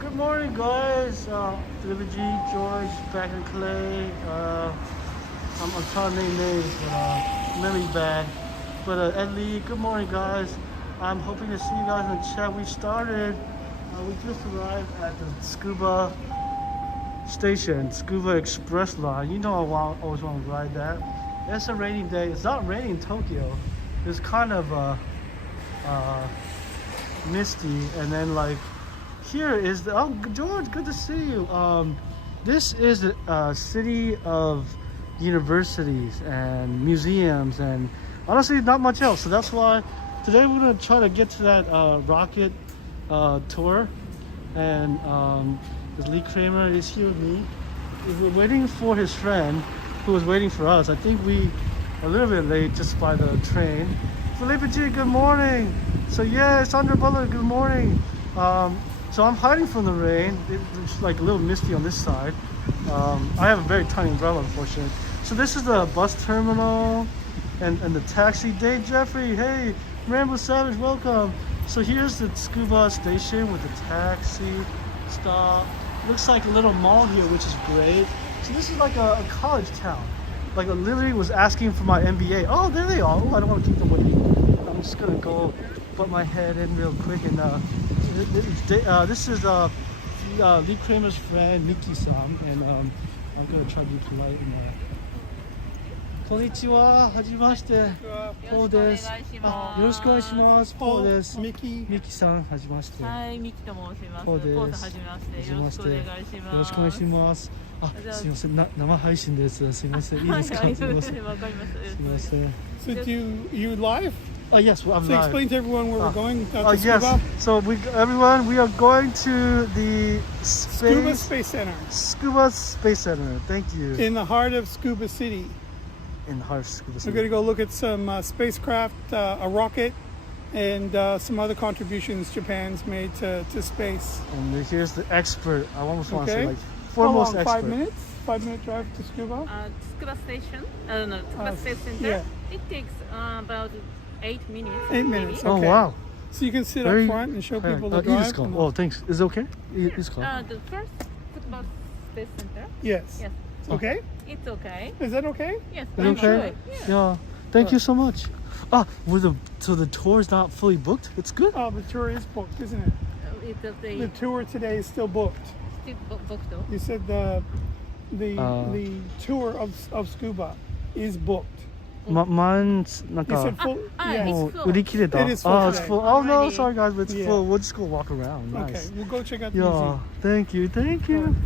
Good morning, guys. David G, George, back in Clay. I'm trying to name names, but memory's bad. But Ed Lee, good morning, guys. I'm hoping to see you guys in the chat. We started. We just arrived at the Tsukuba station, Tsukuba Express line. You know I always want to ride that. It's a rainy day. It's not raining in Tokyo. It's kind of misty, and then like here is the George, good to see you. This is a city of universities and museums, and honestly not much else. So that's why today we're gonna try to get to that rocket tour. And Lee Kramer is here with me. We're waiting for his friend who was waiting for us. I think we are a little bit late just by the train. Felipe G, good morning. So yeah, Sandra Butler, good morning. So I'm hiding from the rain. It's like a little misty on this side. I have a very tiny umbrella, unfortunately. So this is the bus terminal and the taxi. Dave Jeffrey, hey, Rambo Savage, welcome. So here's the Tsukuba station with the taxi stop. Looks like a little mall here, which is great. So this is like a college town. Like I literally was asking for my MBA. Oh, there they are. Oh, I don't want to keep them waiting. I'm just gonna go butt my head in real quick. And this is Lee Kramer's friend, Miki-san. And I'm gonna try to be polite in that. Konnichiwa, hajimashite. Paul desu. よろしくお願いします。Paul です。Miki-san, はじめまして。はい、ミキと申します。Paul です。Paul さん、はじめまして。よろしくお願いします。よろしくお願いします。あ、すみません。生配信です。すみません。いいですか？すみません。わかります。すみません。 So you live? Yes, I'm So live. explain to everyone where we're going. Yes. So everyone, we are going to the Tsukuba Space Center. Tsukuba Space Center. Thank you. In the heart of Tsukuba City. In the heart of Tsukuba We're City. going to go look at some spacecraft, a rocket, and some other contributions Japan's made to space. And here's the expert. I almost want to say Okay. like How foremost long? expert. 5 minutes? 5-minute drive to Tsukuba? Tsukuba Station, no, Tsukuba Space Center. yeah. It takes about 8 minutes. 8 minutes. Oh Okay. wow. So you can sit Very up front and show people the いいですか? drive. Oh, thanks. Is it okay? いいですか? The first Tsukuba Space Center. Yes. Yes. Okay? It's okay. Is that okay? Yes. Is it okay? Yeah. Thank you so much. So the tour is not fully booked? It's good. Oh, the tour is booked, isn't it? The tour today is still booked. Still booked. You said the tour of Tsukuba is booked. なん You か said full. it's Yeah. もう full. 売り切れた. It is full Oh, it's today. full. Oh no, Already. sorry guys, but it's Yeah. full. We'll just go walk around. Okay, Nice. we'll go check out the Yeah. museum. Thank you. Thank you.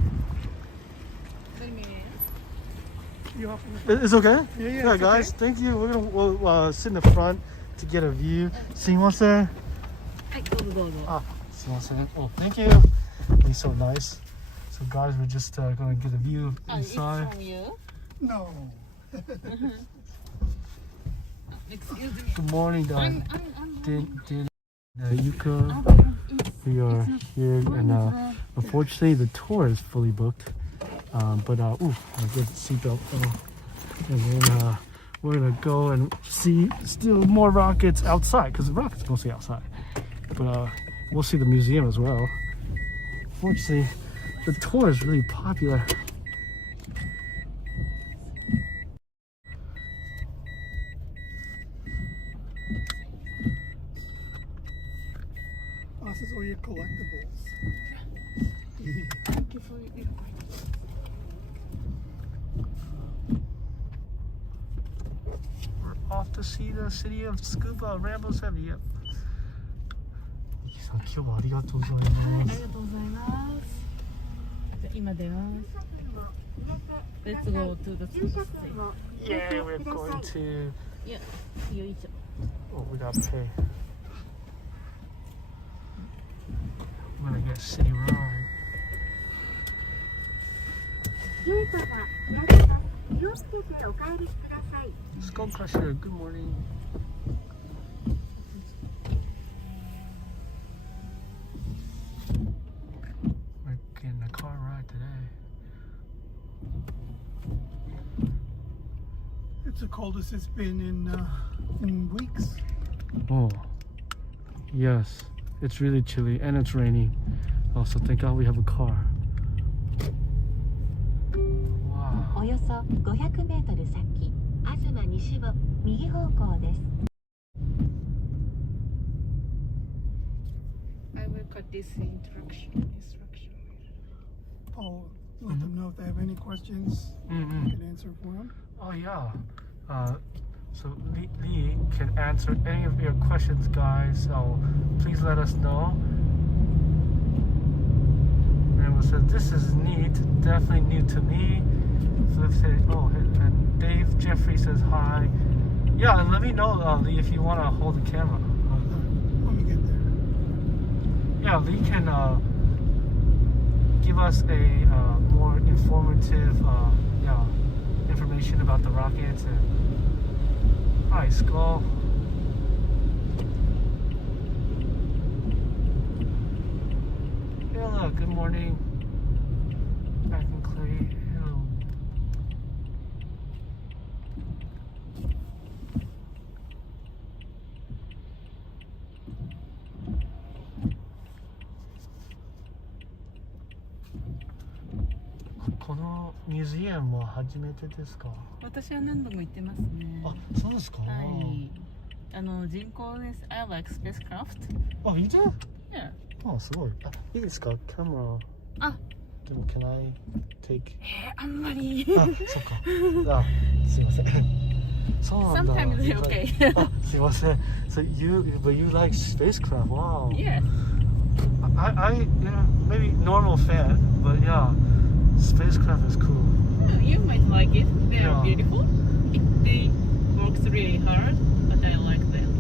You have It's okay? Yeah, it's guys. okay. Thank you. We'll sit in the front to get a view. すいません. はい、どうぞどうぞ。すいません. Oh, thank you. He's so nice. So guys, we're just gonna get a view It's inside. from you. No. Excuse me. Good morning, Dan. Yuka. We are here, and unfortunately, the tour is fully booked. But I'll get the seatbelt on, and then we're gonna go and see still more rockets outside, because the rockets mostly outside. But we'll see the museum as well. Fortunately, the tour is really popular. Oh, this is all your collectibles. Thank you for your We're off to see the city of Tsukuba, Rambo 70. Yep. 今日はありがとうございます。ありがとうございます。じゃあ今出ます。Let's go to the Tsukuba Station. Yeah, we're going to. いや、よいしょ。 Oh, we gotta pay. We're gonna get city ride. ゲートが開きます。気をつけてお帰りください。 Skull Crusher, good morning. We're getting a car ride today. It's the coldest it's been in weeks. Oh, yes, it's really chilly and it's raining. Oh, so thank God we have a car. Wow. およそ500メートル先、東西を右方向です。I will cut this instruction. Paul, let them know if they have any questions. Mm-hmm. You can answer for them. Oh yeah. So Lee can answer any of your questions, guys. So please let us know. And said this is neat, definitely new to me. Flip said, oh, and Dave Jeffrey says hi. Yeah, and let me know, Lee, if you want to hold the camera. When we get there. Yeah, Lee can give us a more informative, information about the rockets and. Hi, Skull. Hello, good morning. Back in Clay. Hello. This museum is the first time? 私は何度も行ってますね。あ、そうですか。はい。人工です。I like spacecraft. あ、いいじゃん。Yeah. あ、すごい。あ、いいですか？カメラ。あ、でも can I take？あんまり。あ、そっか。あ、すいません。そうなんだ。Sometimes it's okay. あ、すいません。So but you like spacecraft? Wow. Yes. I maybe normal fan, but yeah, spacecraft is cool. You might like it. They Yeah. are beautiful. They work really hard, but I like them.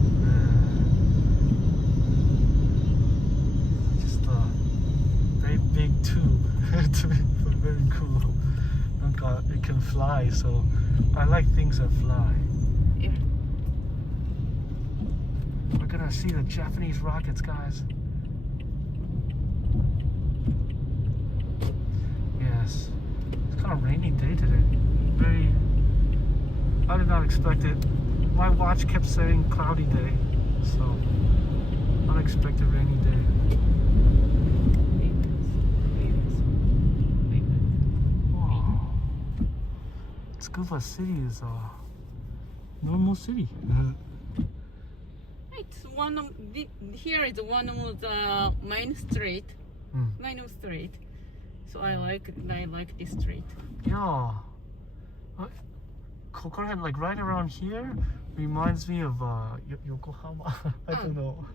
Just a very big tube to be very cool. It can fly, so I like things that fly. Yeah. We're gonna see the Japanese rockets, guys. Yes. It's kind of rainy day today. I did not expect it. My watch kept saying cloudy day, so unexpected rainy day. Wow. Tsukuba City is a normal city. It's one of here is one of the main street. So I like this street. Yeah. Kokoran, like right around here, reminds me of Yokohama. I don't know.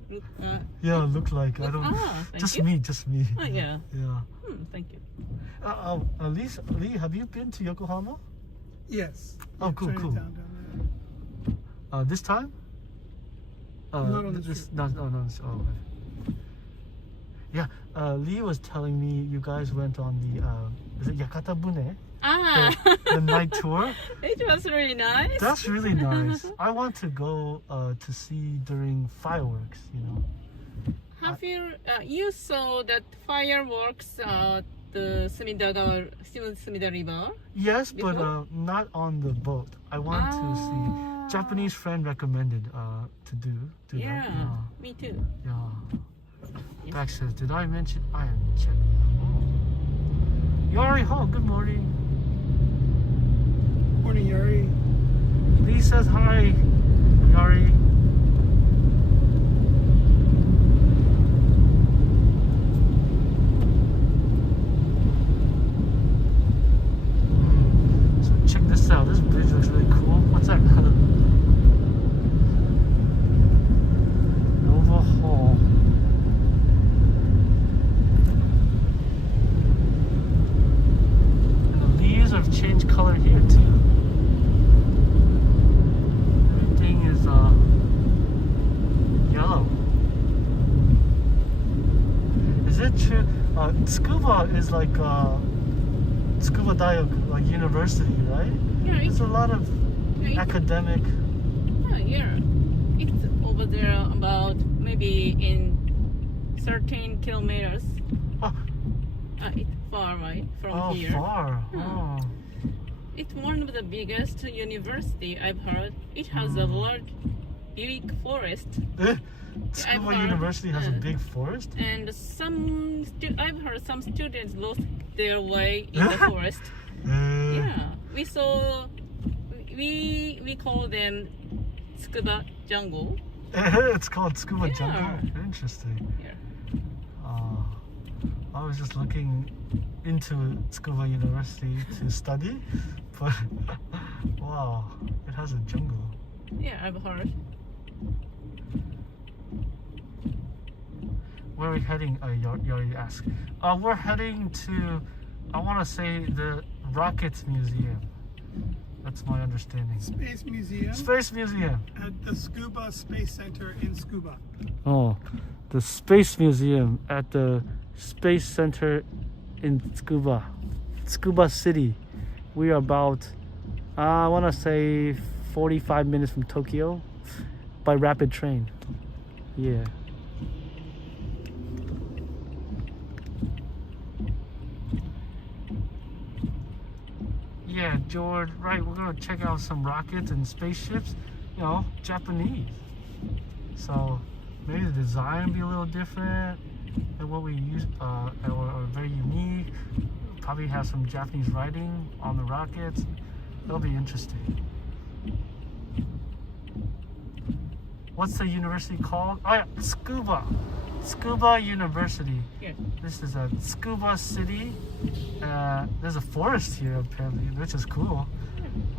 Yeah, look like I don't. Just you. me. Oh yeah. Yeah. Thank you. Lee, have you been to Yokohama? Yes. Oh, cool. Chinatown down there. This time? Not on this trip. Not. Oh no. Okay. Yeah. Lee was telling me you guys went on the is it Yakata Bune? The night tour. It was really nice. That's really nice. I want to go to see during fireworks. You know. Have you saw that fireworks at the Sumida River? Yes, but before? not on the boat. I want to see. Japanese friend recommended to do that. Yeah, Yeah. me too. Yeah. Yes. Back says, did I mention I am checking? Yari Hall, good morning. Morning, Yari. Lee says hi. Yari. So check this out. This bridge looks really cool. What's that? Nova Hall. Have changed color here too. Everything is yellow. Is it true? Tsukuba is like Tsukuba Daioku, like university, right? Yeah, There's a lot of academic. Yeah, it's over there about maybe in 13 kilometers. Oh. It's far away from here. Far. Oh. It's one of the biggest university I've heard. It has a large, big forest. Tsukuba heard, University has a big forest? And I've heard some students lost their way in the forest. Yeah, we saw. We call them Tsukuba jungle. It's called Tsukuba Yeah. Jungle. Interesting. Yeah. I was just looking into Tsukuba University to study, but wow, it has a jungle. Yeah, I've heard. Where are we heading? You already asked. We're heading to, I want to say, the Rockets Museum. That's my understanding. Space Museum Space Museum. at the Tsukuba Space Center in Tsukuba. Oh, the Space Museum at the Space Center in Tsukuba City. We are about, I want to say, 45 minutes from Tokyo by rapid train. Yeah. Yeah, George, right, we're gonna check out some rockets and spaceships, you know, Japanese. So maybe the design will be a little different than what we use, or very unique. Probably have some Japanese writing on the rockets. That'll be interesting. What's the university called? Oh yeah, Tsukuba University. Yeah. This is a Tsukuba city. There's a forest here apparently, which is cool.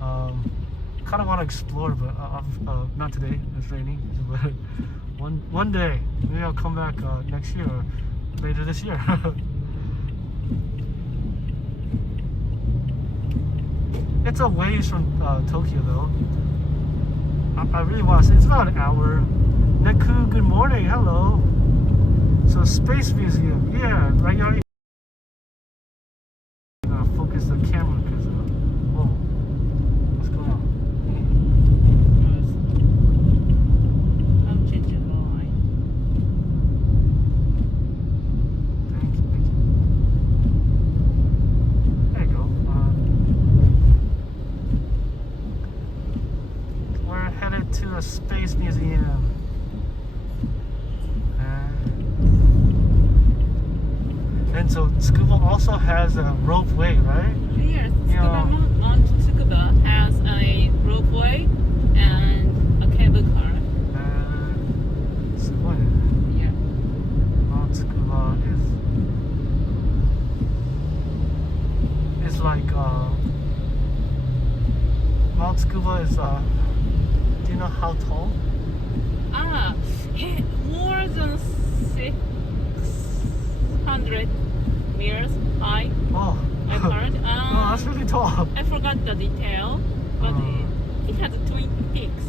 Kind of want to explore, but not today. It's raining. But one day, maybe I'll come back next year or later this year. It's a ways from Tokyo though. I really want to say it's about an hour. Neku, good morning. Hello. So Space Museum, yeah, right now. Focus the camera because whoa, what's going on? I'm changing the line. Thank you. There you go. We're headed to a space museum. And so Tsukuba also has a ropeway, right? Yes, Yeah. Mount Tsukuba has a ropeway and a cable car. Yeah. Mount Tsukuba is like Mount Tsukuba is do you know how tall? More than 600 meters high. Oh, I've heard. oh, that's really tall. I forgot the detail, but it has twin peaks.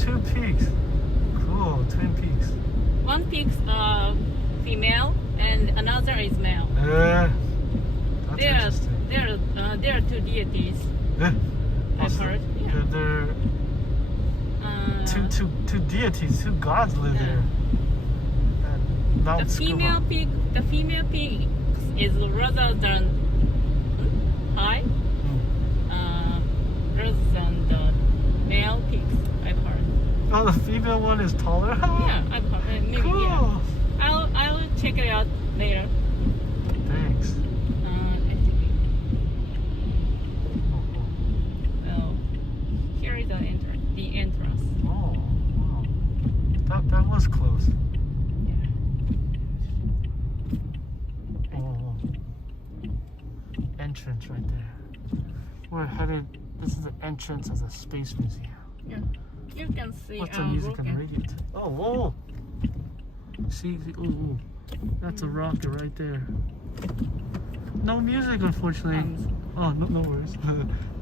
Two peaks. Cool, twin peaks. One peak's female and another is male. That's There interesting. are two deities. I've heard. Yeah. They're two deities, two gods live there. And Mount Tsukuba. The female peak is rather than high, rather than the male peaks. I've heard. Oh, the female one is taller. Yeah, I've heard. Maybe, Cool. yeah. I'll check it out later. Thanks. Well, here is the entrance. Oh, wow. That was close. Oh, entrance right there. We're headed. This is the entrance of the Space Museum. Yeah, you can see. What's the music rocket. on the radio? Oh, whoa! See, ooh, that's a rocket right there. No music, unfortunately. Oh, no worries.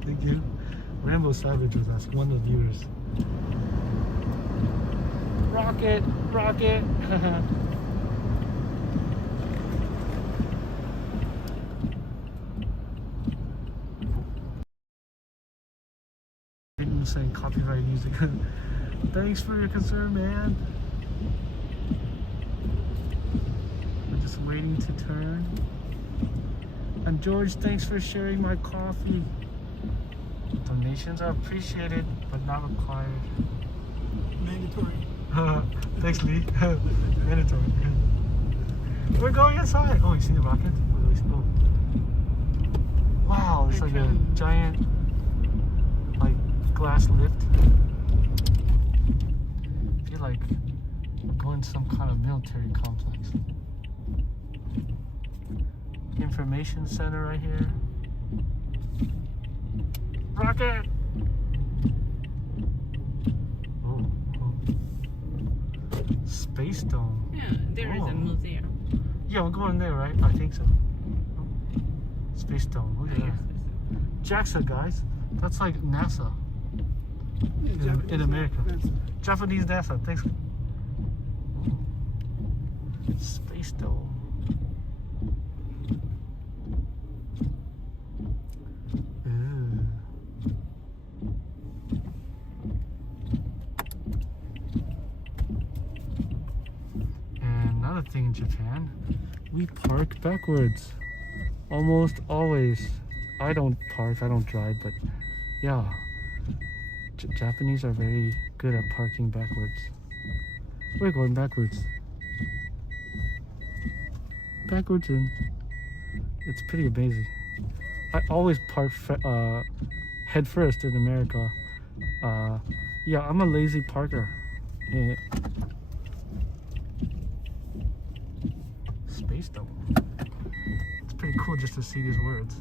Thank you. Rambo Savage was asked, one of the viewers. Rocket. I'm saying copyright music. Thanks for your concern, man. We're just waiting to turn. And George, thanks for sharing my coffee. Donations are appreciated, but not required. Mandatory. Thanks, Lee. Mandatory. We're going inside. Oh, you see the rocket? Oh. Wow, it's like a giant, like, glass lift. I feel like we're going to some kind of military complex. Information center right here. Rocket! Oh. Space Dome. Yeah, there is a museum. Yeah, we're going there, right? I think so. Space Dome. Look at that. JAXA, guys. That's like NASA in America. Japanese NASA. Thanks. Space Dome. Another thing in Japan, we park backwards almost always. I don't park, I don't drive, but yeah, Japanese are very good at parking backwards. We're going backwards. Backwards in. It's pretty amazing. I always park head first in America. Yeah, I'm a lazy parker. Yeah. Space Dome. It's pretty cool just to see these words.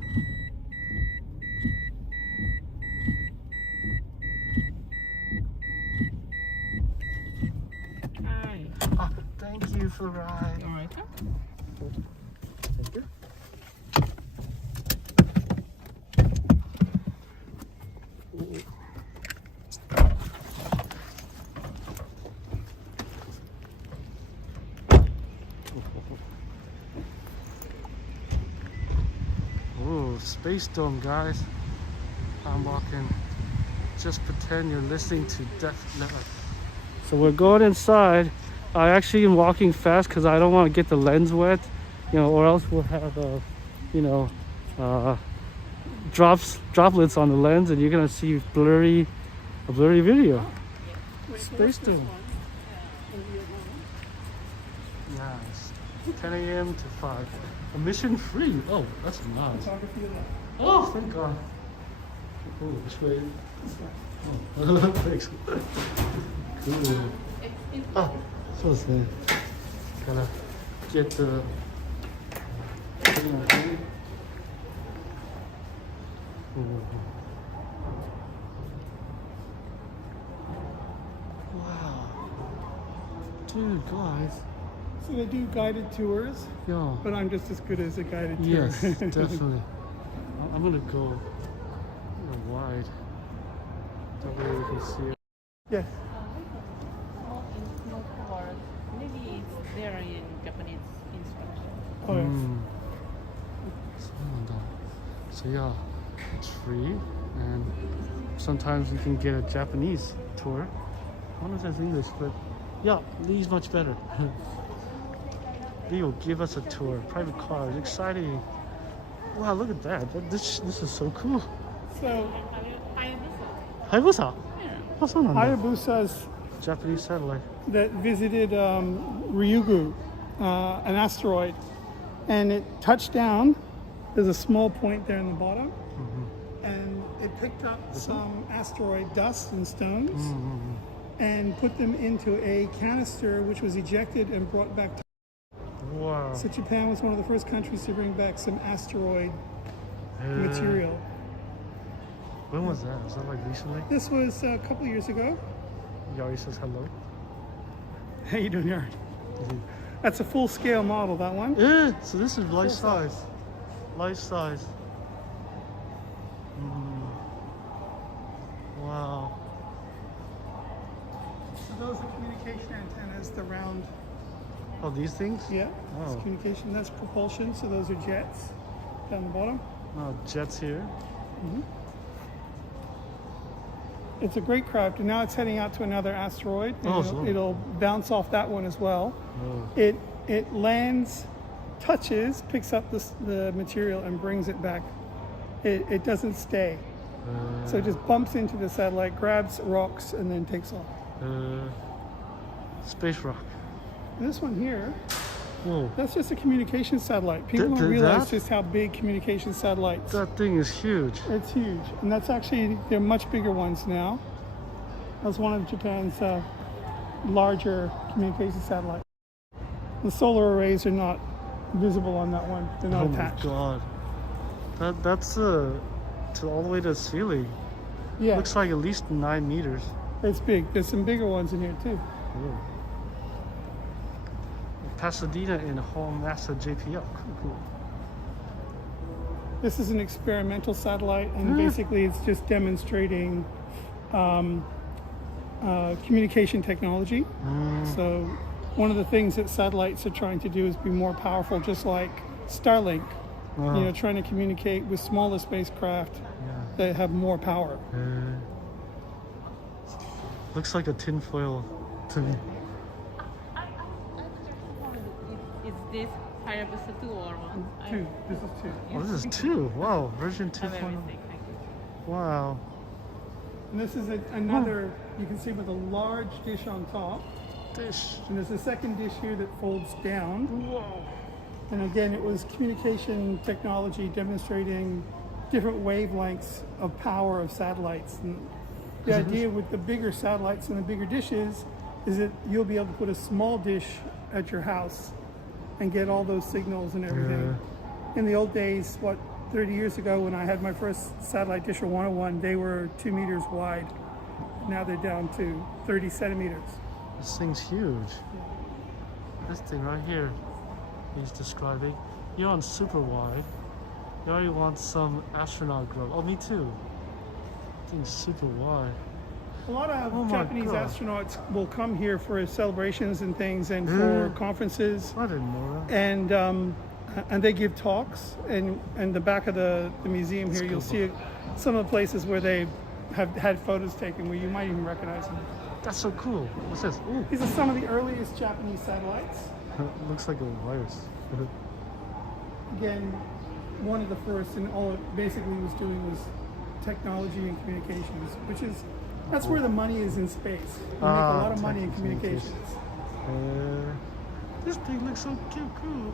Hi. Ah, thank you for the ride. You're welcome. Thank you. Ooh, Space Dome, guys. I'm walking. Just pretend you're listening to Death Letter. So we're going inside. I actually am walking fast because I don't want to get the lens wet, you know, or else we'll have you know, droplets on the lens, and you're gonna see a blurry video. Space Dome. Nice. 10 a.m. to 5. Emission free. Oh, that's nice. Oh, thank God. Oh, this way. Oh, thanks. Cool. Ah, so it's nice. Gotta get the thing on here. Wow. Dude, guys. So they do guided tours, Yeah. but I'm just as good as a guided tour. Yes, definitely. I'm gonna go wide. That way we can see it. Yes. Maybe it's there in Japanese instruction. Oh, yes. So yeah, it's free, and sometimes you can get a Japanese tour. I don't know if that's English, but yeah, Lee's much better. Lee will give us a tour, private cars, exciting. Wow, look at that. This is so cool. So Hayabusa. What's on that? Hayabusa's Japanese satellite. that visited Ryugu, an asteroid, and it touched down. There's a small point there in the bottom, and it picked up some asteroid dust and stones and put them into a canister, which was ejected and brought back to. Wow. So Japan was one of the first countries to bring back some asteroid material. When was that? Was that like recently? This was a couple years ago. Yari says hello. How you doing, Yari? That's a full-scale model, that one. Yeah, so this is life size. Life size. Wow. So those are communication antennas, the round. Oh, these things? Yeah, Oh. that's communication. That's propulsion, so those are jets down the bottom. Oh, jets here. It's a great craft, and now it's heading out to another asteroid. And Oh, it'll bounce off that one as well. Oh. It lands, touches, picks up the material, and brings it back. It doesn't stay. So it just bumps into the satellite, grabs rocks, and then takes off. Space rock. And this one here, Whoa. that's just a communication satellite. People don't realize just how big communication satellites. That thing is huge. It's huge. And that's actually, they're much bigger ones now. That's one of Japan's larger communication satellites. The solar arrays are not visible on that one. They're not attached. Oh my god. That's to all the way to the ceiling. Yeah. Looks like at least 9 meters. It's big. There's some bigger ones in here too. Whoa. Pasadena and home NASA JPL. Cool. This is an experimental satellite, and basically it's just demonstrating communication technology. So one of the things that satellites are trying to do is be more powerful, just like Starlink. You know, trying to communicate with smaller spacecraft that have more power. Looks like a tinfoil to me. Is this Hayabusa 2 or 1? Two. This is two. Oh, this is 2. Wow, version I'm 2.0. very sick. Thank you. Wow. And this is another, you can see with a large dish on top. Dish. And there's a second dish here that folds down. Whoa. And again, it was communication technology demonstrating different wavelengths of power of satellites. And the idea with the bigger satellites and the bigger dishes is that you'll be able to put a small dish at your house and get all those signals and everything. In the old days, 30 years ago when I had my first satellite dish or 101, they were 2 meters wide. Now they're down to 30 centimeters. This thing's huge. This thing right here he's describing. You're on super wide. You already want some astronaut growth. Oh, me too. This thing's super wide. A lot of Oh my Japanese God. astronauts will come here for celebrations and things and for conferences. I didn't know that. And they give talks, and the back of the museum here, you'll see some of the places where they have had photos taken where you might even recognize them. That's so cool. What's this? Ooh. These are some of the earliest Japanese satellites. Looks like a virus. Again, one of the first, and all it basically was doing was technology and communications, that's where the money is in space. You make a lot of money in communications. This thing looks so cute, cool.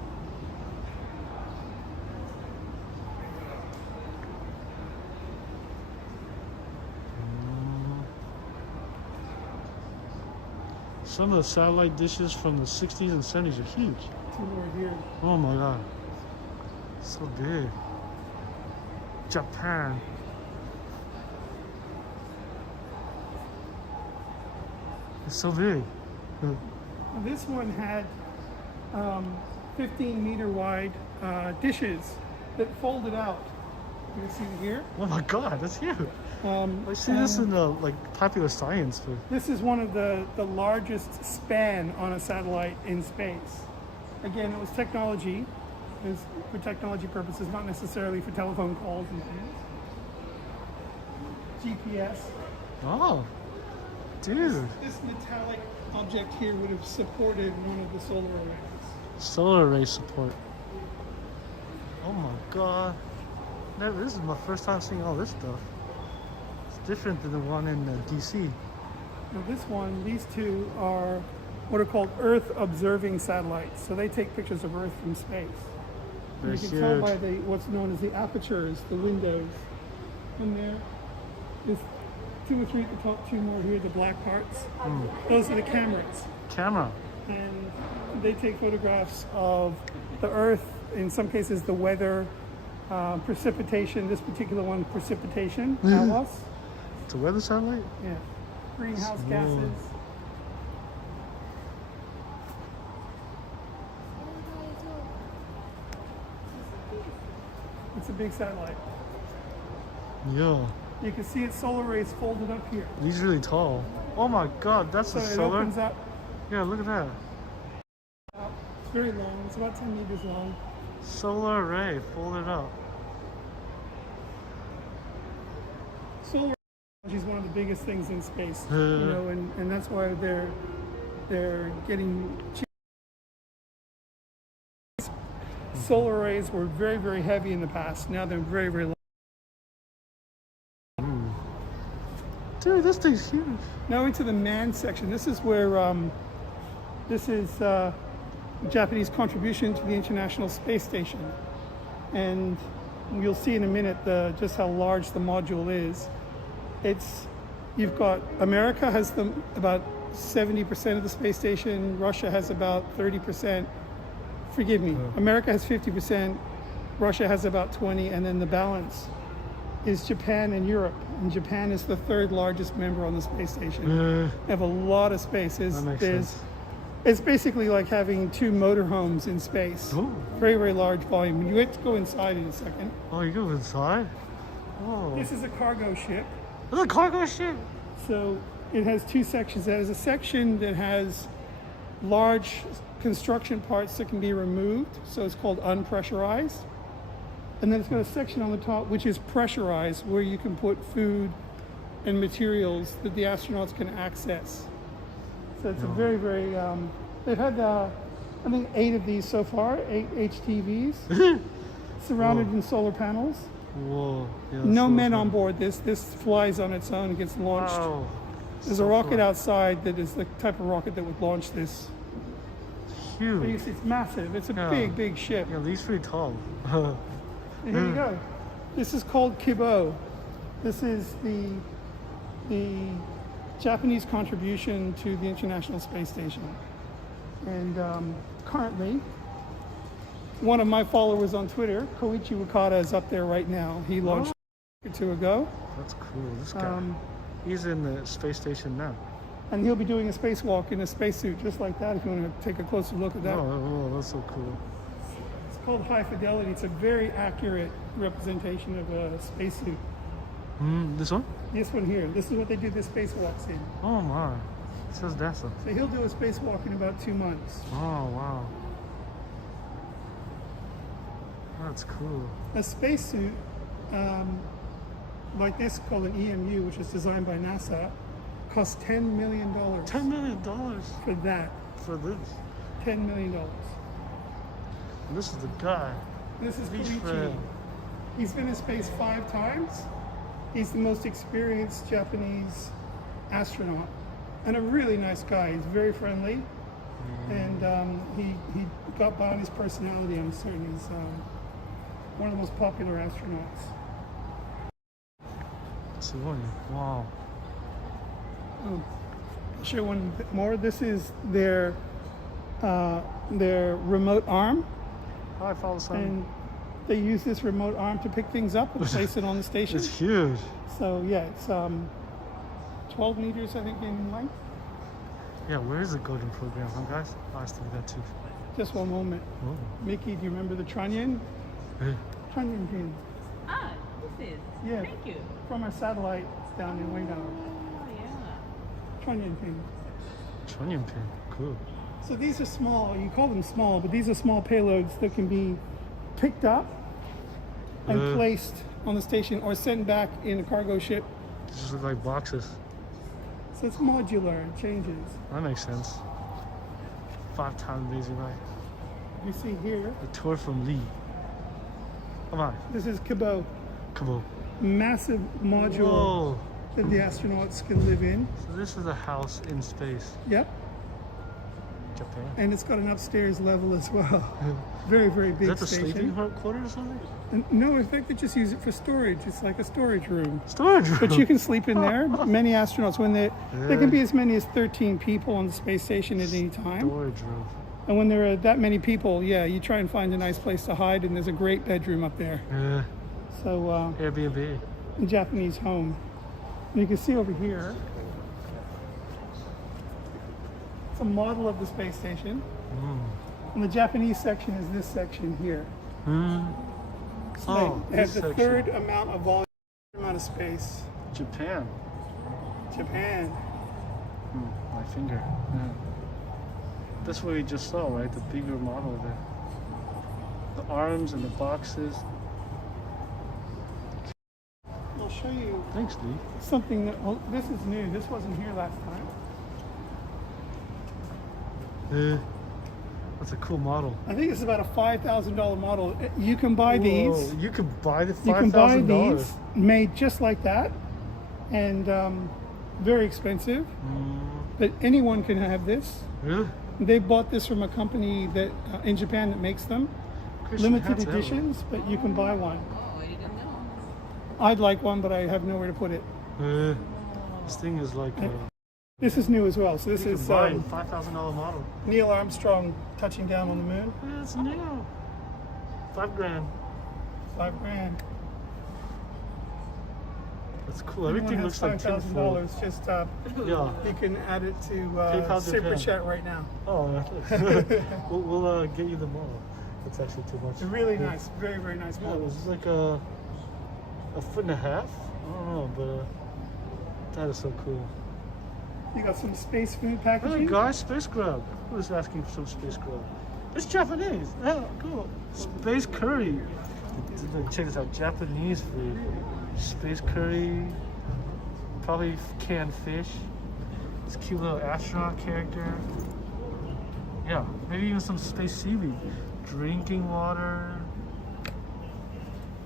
Some of the satellite dishes from the 60s and 70s are huge. Two more here. Oh my god. So big. Japan. It's so big. This one had 15-meter wide dishes that folded out. You can see it here. Oh my god, that's huge. I see this in popular science. This is one of the largest span on a satellite in space. Again, it was technology. It was for technology purposes, not necessarily for telephone calls and things. GPS. Oh, dude. This metallic object here would have supported one of the solar arrays. Solar array support. Oh my god. This is my first time seeing all this stuff. It's different than the one in DC. Now these two are what are called Earth observing satellites. So they take pictures of Earth from space. They're you can tell by huge. what's known as the apertures, the windows. And there's 2 or 3 at the top, 2 more here, the black parts. Those are the cameras. Camera. And they take photographs of the Earth, in some cases the weather, precipitation. This particular one, precipitation, AWAS. It's a weather satellite? Yeah. Greenhouse gases. It's a big satellite. Yeah. You can see its solar rays folded up here. He's really tall. Oh my god, that's So a it solar? opens up. Yeah, look at that. It's very long. It's about 10 meters long. Solar array folded up. Solar technology is one of the biggest things in space, and that's why they're getting cheap. Solar arrays were very, very heavy in the past. Now they're very, very light. Dude, this thing's huge. Now into the manned section. This is where This is Japanese contribution to the International Space Station. And you'll see in a minute just how large the module is. You've got, America has about 70% of the space station, Russia has about 30%. Forgive me, America has 50%, Russia has about 20%, and then the balance is Japan and Europe. And Japan is the third largest member on the space station. They have a lot of space. That makes sense. It's basically like having 2 motorhomes in space. Ooh. Very, very large volume. You get to go inside in a second. Oh, you go inside? Oh. This is a cargo ship. It's a cargo ship. So it has 2 sections. It has a section that has large construction parts that can be removed. So it's called unpressurized. And then it's got a section on the top which is pressurized, where you can put food and materials that the astronauts can access. So it's a very, very, they've had, I think 8 of these so far, 8 HTVs, surrounded in solar panels. Whoa. Yeah, No so men fun. on board this. This flies on its own and gets launched. Wow. There's So a rocket fun. outside that is the type of rocket that would launch this. But you Huge. see, it's massive. It's a Yeah. big, big ship. Yeah, these pretty tall. And here you go. This is called Kibo. This is the Japanese contribution to the International Space Station. And currently, one of my followers on Twitter, Koichi Wakata, is up there right now. He launched a 2 ago. That's cool. This guy, he's in the space station now. And he'll be doing a spacewalk in a spacesuit just like that, if you want to take a closer look at that. Oh, that's so cool. It's called high fidelity. It's a very accurate representation of a spacesuit. This one? This one here, this is what they do the spacewalks in. Oh my. It says NASA. So he'll do a spacewalk in about 2 months. Oh wow. That's cool. A spacesuit like this, called an EMU, which is designed by NASA, costs $10 million. $10 million For that. for this. $10 million. And this is the guy. This is Beach Koichi. friend. He's been in space 5 times. He's the most experienced Japanese astronaut. And a really nice guy. He's very friendly. And he got by on his personality, I'm certain. He's one of the most popular astronauts. It's one. Wow. Oh, I'll show one bit more. This is their remote arm. Oh, I found some. And they use this remote arm to pick things up and place it on the station. It's huge. So yeah, it's 12 meters, I think, in length. Yeah, where is the golden program, huh, guys? Oh, I still got 2. Just one moment. Oh. Mickey, do you remember the trunnion? Hey. Trunnion pin. Ah, this is. Yeah. Thank you. From our satellite down in Waydown. Oh, yeah. Trunnion pin. Trunnion pin. Cool. So these are small, you call them small, but these are small payloads that can be picked up and placed on the station or sent back in a cargo ship. Just look like boxes. So it's modular, it changes. That makes sense. 5 times lazy ride. You see here, The tour from Lee. Come on. this is Kibo, Come on. massive module Whoa. that the astronauts can live in. So this is a house in space. Yep, Japan. and it's got an upstairs level as well. Very, very big Is that the station. sleeping quarters or something? And no, in fact, they just use it for storage. It's like a storage room. Storage room. But you can sleep in there. Many astronauts, when there can be as many as 13 people on the space station at any time. Storage room. And when there are that many people, yeah, you try and find a nice place to hide, and there's a great bedroom up there. Yeah. So, Airbnb. a Japanese home. And you can see over here, it's a model of the space station. And the Japanese section is this section here. So Oh, they have this the section. third amount of volume, amount of space. Japan. Japan. My finger. Yeah. That's what we just saw, right? The bigger model there. The arms and the boxes. I'll show you Thanks, Lee. something that, well, this is new. This wasn't here last time. That's a cool model. I think it's about a $5,000 model. You can buy these. Whoa, you can buy the You can buy $5,000. these made just like that, and very expensive. But anyone can have this. Really? They bought this from a company that in Japan that makes them. Christian Limited hats ever. editions, but you can buy one. Oh, I didn't know. I'd like one, but I have nowhere to put it. This thing is like This is new as well. So this you is can buy a $5,000 model. Neil Armstrong touching down on the moon. Yeah, it's new. $5,000. $5,000. That's cool. Anyone Everything has looks like tinfoil. $5,000. Just Yeah. you can add it to PayPal Super Japan. Chat right now. Oh, we'll get you the model. That's actually too much. It's really nice, very very nice Yeah, model. it's like a 1.5 feet. I don't know, but that is so cool. You got some space food Hey packaging. guys, space grub. Who's asking for some space grub? It's Japanese. Oh, cool. Space curry. Check this out. Japanese food. Space curry. Probably canned fish. This cute little astronaut character. Yeah, maybe even some space seaweed. Drinking water.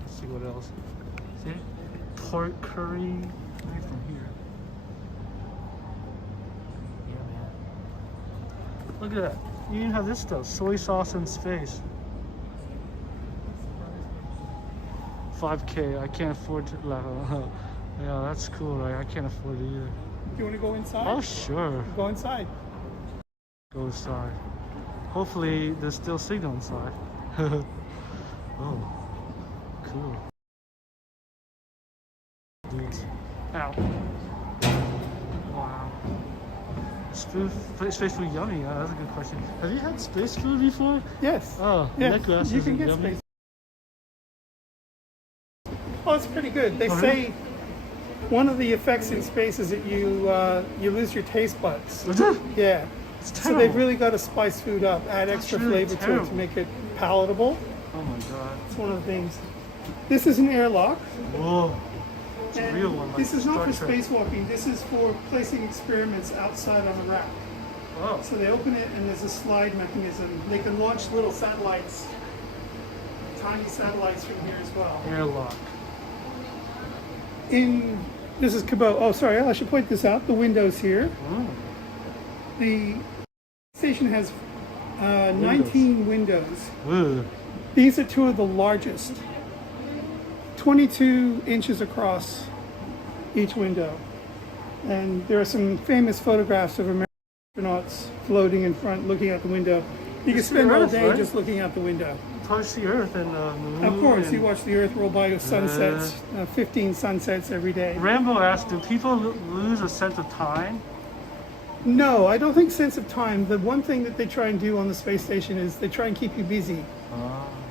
Let's see what else. See? Pork curry. Maybe from here. Yeah, man. Look at that. You even have this stuff. Soy sauce in space. $5,000. I can't afford to. Yeah, that's cool, right? I can't afford it either. You want to go inside? Oh, sure. Go inside. Go inside. Hopefully, there's still signal inside. Oh, cool. Dudes. Ow. Wow. Space food yummy? Yeah, that's a good question. Have you had space food before? Yes. Oh, yeah. neck grass You is can get yummy. space. Oh, it's pretty good. They Oh, say really? one of the effects in space is that you lose your taste buds. Is it? Yeah. It's So they've terrible. really got to spice food up, add That's extra really flavor to it terrible. to make it palatable. Oh my god. It's one of the things. This is an airlock. Whoa. It's a And real one. Like this is not for Star Trek. spacewalking. This is for placing experiments outside on a rack. Oh. So they open it and there's a slide mechanism. They can launch little satellites, tiny satellites from here as well. Airlock. This is Cabot. Oh, sorry, I should point this out. The windows here. Oh. The station has 19 windows. Ugh. These are two of the largest. 22 inches across each window. And there are some famous photographs of American astronauts floating in front, looking out the window. You can see spend all Earth, day right? just looking out the window. Probably see Earth and the moon. Of course, you and- watch the Earth roll by with sunsets, 15 sunsets every day. Rambo asked, do people lose a sense of time? No, I don't think sense of time. The one thing that they try and do on the space station is they try and keep you busy.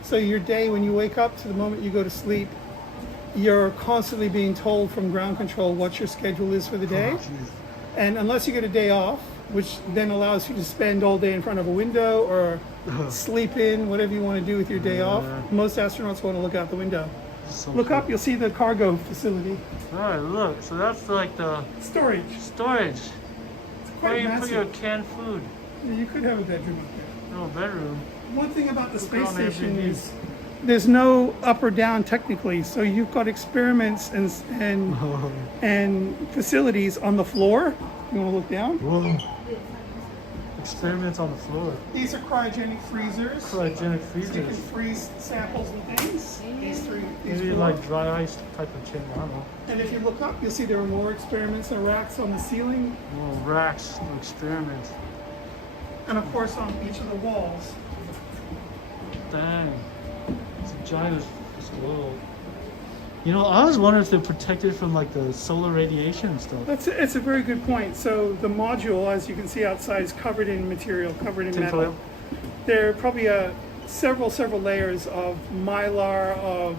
So your day, when you wake up to the moment you go to sleep, you're constantly being told from ground control what your schedule is for the day. Oh, jeez. And unless you get a day off, which then allows you to spend all day in front of a window or sleep in, whatever you want to do with your day off, most astronauts want to look out the window. So Look cool. up, you'll see the cargo facility. All right, look. So that's like the Storage. storage. Where Quite you put your massive. canned food. You could have a bedroom up there. Little bedroom. One thing about the space on station Airbnb. is there's no up or down technically, so you've got experiments and facilities on the floor. You want to look down? Whoa. Experiments on the floor. These are cryogenic freezers. Cryogenic So you can freezers. freeze samples and things. These Maybe four. like dry ice type of chain. I don't know. And if you look up, you'll see there are more experiments and racks on the ceiling, Little racks to experiment. and of course on each of the walls. Dang. It's a giant. It's little. You know, I was wondering if they're protected from like the solar radiation and stuff. It's a very good point. So the module, as you can see outside, is covered in material, covered in metal. Tinfoil. There are probably several layers of mylar, of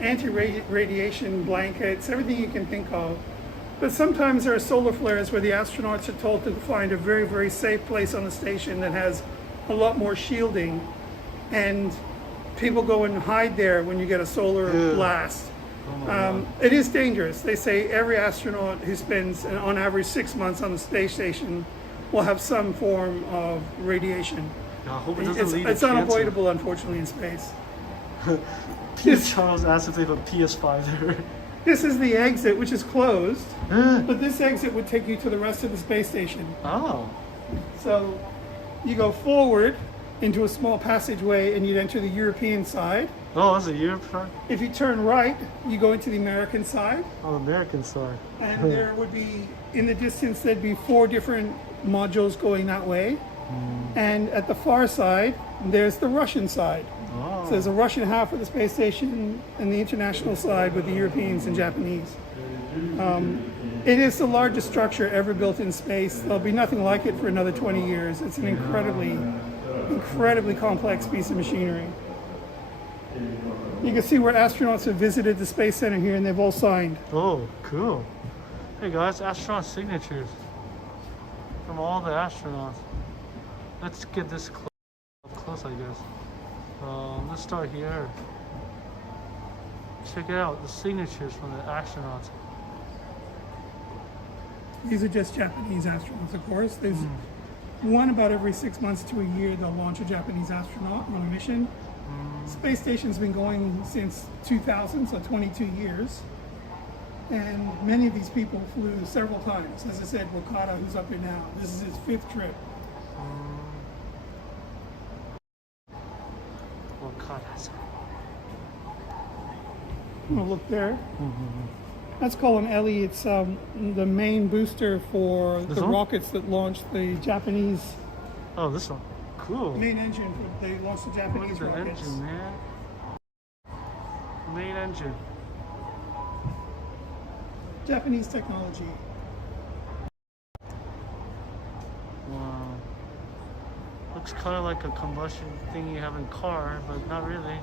anti-radiation blankets, everything you can think of. But sometimes there are solar flares where the astronauts are told to find a very, very safe place on the station that has a lot more shielding, and people go and hide there when you get a solar blast. Oh my God. It is dangerous. They say every astronaut who spends on average 6 months on the space station will have some form of radiation. I hope it doesn't lead to It's cancer. unavoidable, unfortunately, in space. Peter Charles asked if they have a PS5 there. This is the exit, which is closed, but this exit would take you to the rest of the space station. Oh. So you go forward into a small passageway and you'd enter the European side. Oh, that's a Europe side? If you turn right, you go into the American side. Oh, American side. And there would be, in the distance, there'd be 4 different modules going that way. And at the far side, there's the Russian side. Oh. So there's a Russian half of the space station and the international side with the Europeans and Japanese. It is the largest structure ever built in space. There'll be nothing like it for another 20 years. It's an incredibly complex piece of machinery. You can see where astronauts have visited the Space Center here and they've all signed. Oh, cool. Hey guys, astronaut signatures from all the astronauts. Let's get this up close, I guess. Let's start here. Check it out, the signatures from the astronauts. These are just Japanese astronauts, of course. There's one about every 6 months to a year they'll launch a Japanese astronaut on a mission. Space station's been going since 2000, so 22 years. And many of these people flew several times. As I said, Wakata, who's up here now, this is his 5th trip. Wakata. Oh, look there. That's called an LE. It's the main booster for This the one? rockets that launched the Japanese Oh, this one. Cool. main engine. They launched the Look Japanese at the rockets. engine, man. Main engine. Japanese technology. Wow. Looks kind of like a combustion thing you have in a car, but not really.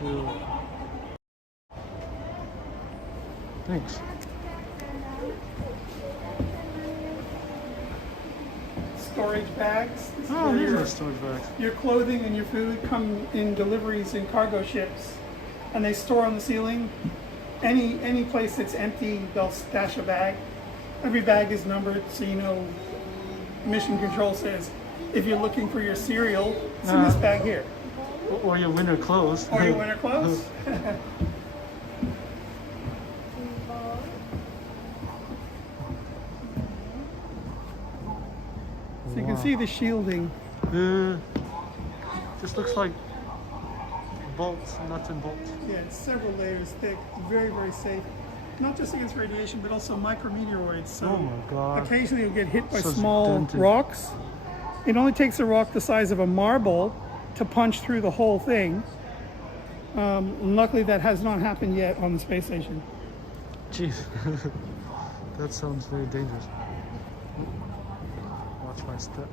Cool. Thanks. Storage bags. This is Oh, where these your- are storage bags. Your clothing and your food come in deliveries in cargo ships, and they store on the ceiling. Any place that's empty, they'll stash a bag. Every bag is numbered, so you know. Mission control says, if you're looking for your cereal, it's in this bag here. Or your winter clothes. Or your winter clothes. So you can see the shielding. Just looks like bolts, nuts and bolts. Yeah, it's several layers thick, very, very safe. Not just against radiation, but also micrometeoroids. So Oh my God. occasionally you'll get hit by So it's small dented. rocks. It only takes a rock the size of a marble to punch through the whole thing. Luckily that has not happened yet on the space station. Jeez. That sounds very dangerous. Watch my step.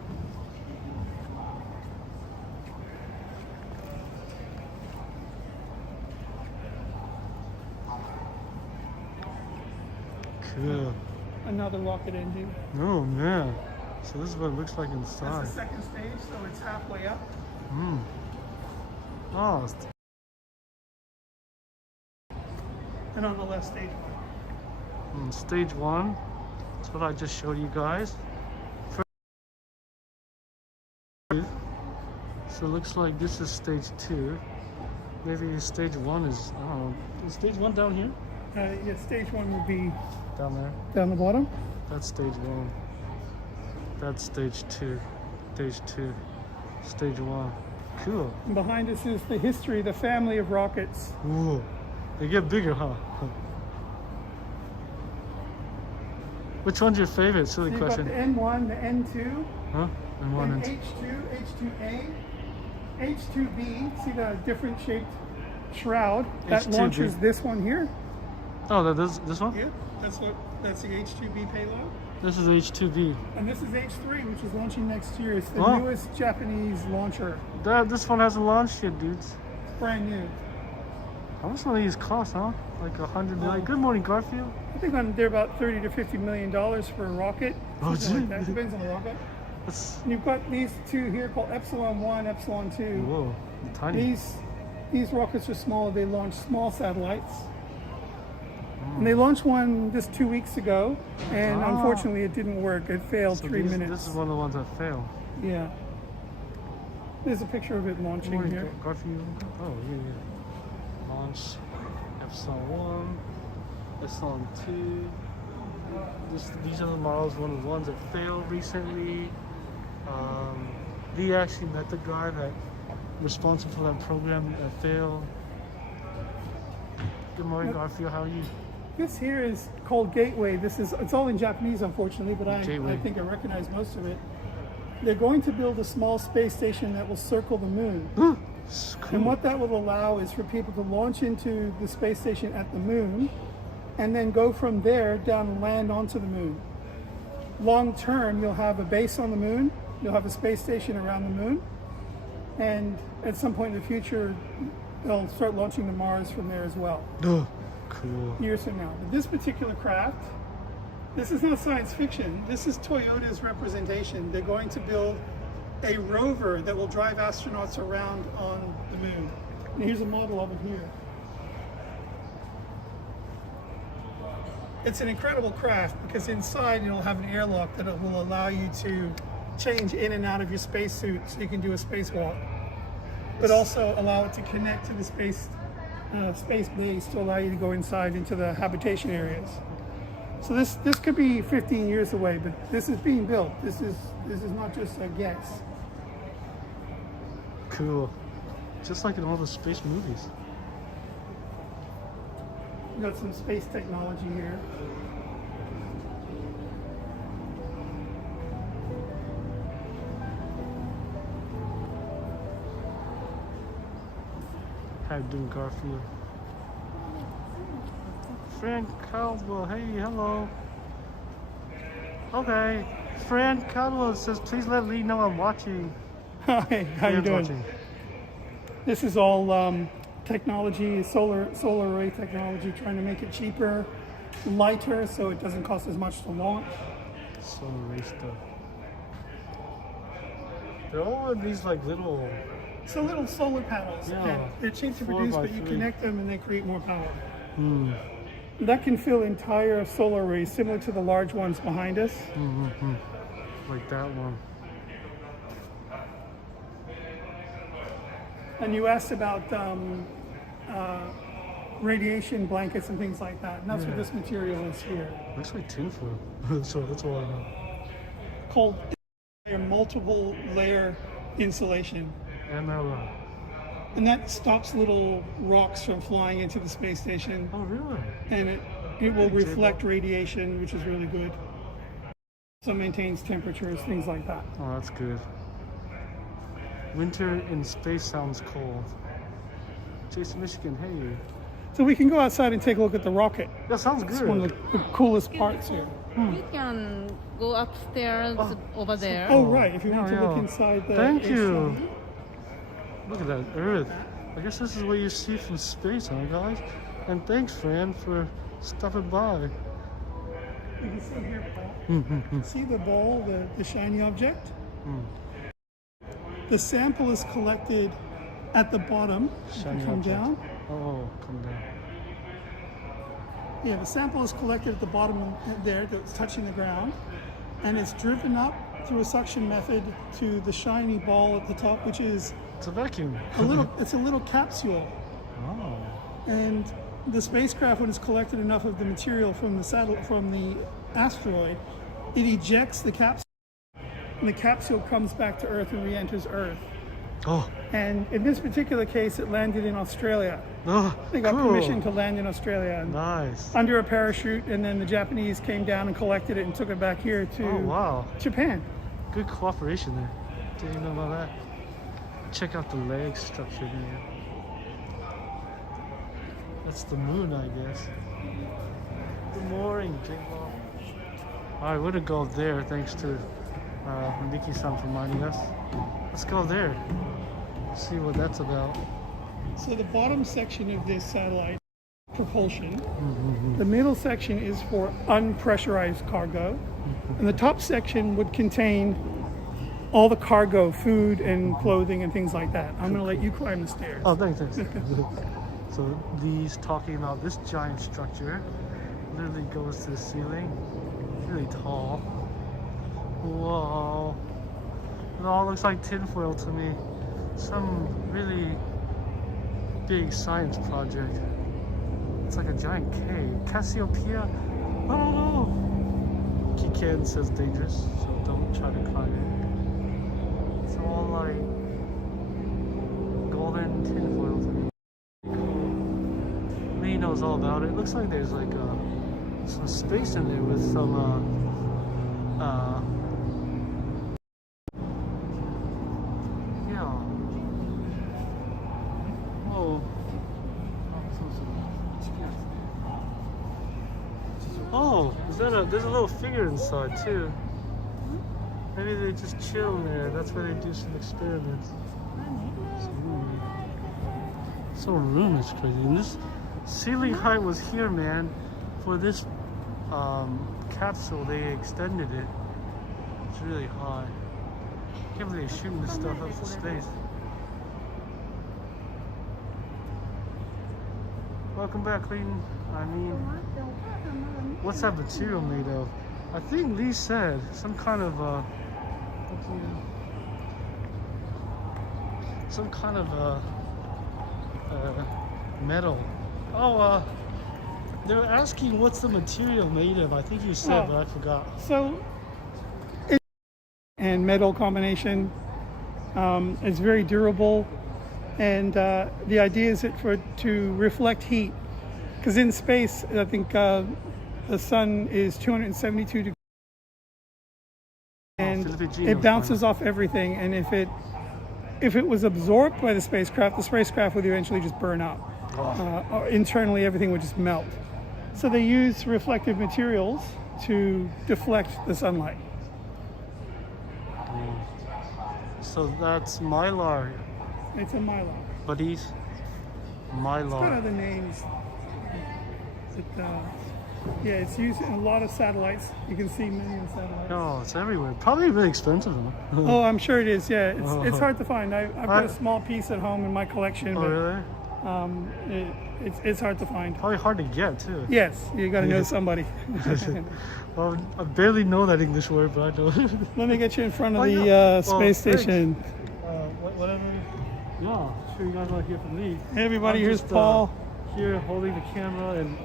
Cool. Another rocket engine. Oh man. So this is what it looks like That's inside. the second stage, so it's halfway up. Oh, And on the left stage. stage 1. That's what I just showed you guys. So it looks like this is stage 2. Maybe stage 1 is, I don't know. Is stage 1 down here? Yeah, stage 1 would be Down there. down the bottom. That's stage 1. That's stage 2. Stage 2. Stage 1. Cool. And behind us is the history, the family of rockets. Ooh. They get bigger, huh? Which one's your favorite? Silly You've got question. the N1, the N2, Huh? And one and and H2, H2A, H2B. See the different shaped shroud? That H2B. launches this one here. Oh, this one? Yeah, that's the H2B payload. This is H2B. And this is H3, which is launching next year. It's the Oh. newest Japanese launcher. This one hasn't launched yet, dudes. It's brand new. How much one of these cost, huh? Like 100 million. Good morning, Garfield. I think they're about $30 to $50 million for a rocket. Oh, something like gee. that. Depends on the rocket. That's, And you've got these two here called Epsilon 1, Epsilon 2. whoa, tiny. These rockets are small. They launch small satellites. And they launched one just 2 weeks ago, and Ah. unfortunately it didn't work. It failed So 3 minutes. This is one of the ones that fail. Yeah. There's a picture of it Good launching morning, here. Garfield. Oh, yeah. Launch Epsilon 1, Epsilon 2. These are the models, one of the ones that failed recently. Lee actually met the guy that responsible for that program that failed. Good morning, Garfield. How are you? This here is called Gateway. It's all in Japanese, unfortunately, but I think I recognize most of it. They're going to build a small space station that will circle the moon. Cool. And what that will allow is for people to launch into the space station at the moon and then go from there down and land onto the moon. Long term, you'll have a base on the moon, you'll have a space station around the moon, and at some point in the future, they'll start launching to Mars from there as well. Cool. Years from now. But this particular craft, this is not science fiction. This is Toyota's representation. They're going to build a rover that will drive astronauts around on the moon. And here's a model of it here. It's an incredible craft because inside it'll have an airlock that will allow you to change in and out of your spacesuit so you can do a spacewalk, but also allow it to connect to the space base to allow you to go inside into the habitation areas. So this could be 15 years away, but this is being built. This is not just a guess. Cool. Just like in all the space movies. We've got some space technology here. How you doing, Garfield? Friend Caldwell, hey, hello. Okay, friend Caldwell says, please let Lee know I'm watching. Hi, how you doing? Watching. This is all technology, solar array technology, trying to make it cheaper, lighter, so it doesn't cost as much to launch. Solar array stuff. They're all in these like little. So little solar panels. Yeah. And they're cheap to 4 produce, by but you 3. connect them and they create more power. Hmm. That can fill entire solar arrays, similar to the large ones behind us. Like that one. And you asked about radiation blankets and things like that. And that's what this material is here. Looks like tinfoil. So that's all I know. Called a multiple layer insulation. MLR. And that stops little rocks from flying into the space station. Oh, really? And it will reflect radiation, which is really good. So maintains temperatures, things like that. Oh, that's good. Winter in space sounds cold. Jason, Michigan, hey. So we can go outside and take a look at the rocket. That sounds good. It's one of the coolest parts here. We can go upstairs over there. Oh, right. If you want to Yeah, look yeah. inside the Thank you. HC. Look at that Earth. I guess this is what you see from space, huh, guys? And thanks, Fran, for stopping by. You can see here, Paul. See the ball, the shiny object? The sample is collected at the bottom. Shiny come object. down. Oh, come down. Yeah, the sample is collected at the bottom there, that's touching the ground, and it's driven up through a suction method to the shiny ball at the top, which is It's a vacuum. it's a little capsule. Oh. And the spacecraft, when it's collected enough of the material from the asteroid, it ejects the capsule, and the capsule comes back to Earth and re-enters Earth. Oh. And in this particular case, it landed in Australia. Oh, They got cool. permission to land in Australia and Nice. under a parachute, and then the Japanese came down and collected it and took it back here to Oh, wow. Japan. Good cooperation there. Didn't know about that. Check out the leg structure there. That's the moon, I guess. Good morning, J-Ball. Alright, we're gonna go there thanks to Miki-san for reminding us. Let's go there. See what that's about. So the bottom section of this satellite propulsion, the middle section is for unpressurized cargo, and the top section would contain all the cargo, food and clothing and things like that. I'm going to let you climb the stairs. Oh, thanks. So Lee's talking about this giant structure. Literally goes to the ceiling. Really tall. Whoa. It all looks like tinfoil to me. Some really big science project. It's like a giant cave. Cassiopeia? I don't know. Kikan says dangerous, so don't try to climb it. It's all like golden tinfoil to me. Cool. Lee knows all about it. Looks like there's like some space in there with some yeah. Whoa. Oh, there's a little figure inside too. Maybe they just chill in there. That's where they do some experiments. So room is crazy. And this ceiling height was here, man. For this capsule, they extended it. It's really high. I can't believe they're shooting this stuff up to space. Welcome back, Clayton. I mean, what's that material made of? I think Lee said some kind of metal. Oh, they were asking what's the material made of. I think you said, but I forgot. So, and metal combination. It's very durable, and the idea is to reflect heat, because in space, I think the sun is 272 degrees, and it bounces off everything. And if it was absorbed by the spacecraft would eventually just burn up. Internally, everything would just melt. So they use reflective materials to deflect the sunlight. So that's Mylar. It's a Mylar. Buddies. Mylar. It's got other names. Yeah, it's used in a lot of satellites. You can see Millinon satellites. Oh, it's everywhere. Probably really expensive though. Oh, I'm sure it is. Yeah, it's hard to find. I've got a small piece at home in my collection. Oh, but, really? It's hard to find. Probably hard to get too. Yes, you got to know somebody. Well, I barely know that English word, but I know. Let me get you in front of the space station. Whatever. Yeah, sure you guys want to hear from me. Hey everybody, here's just, Paul. Here holding the camera and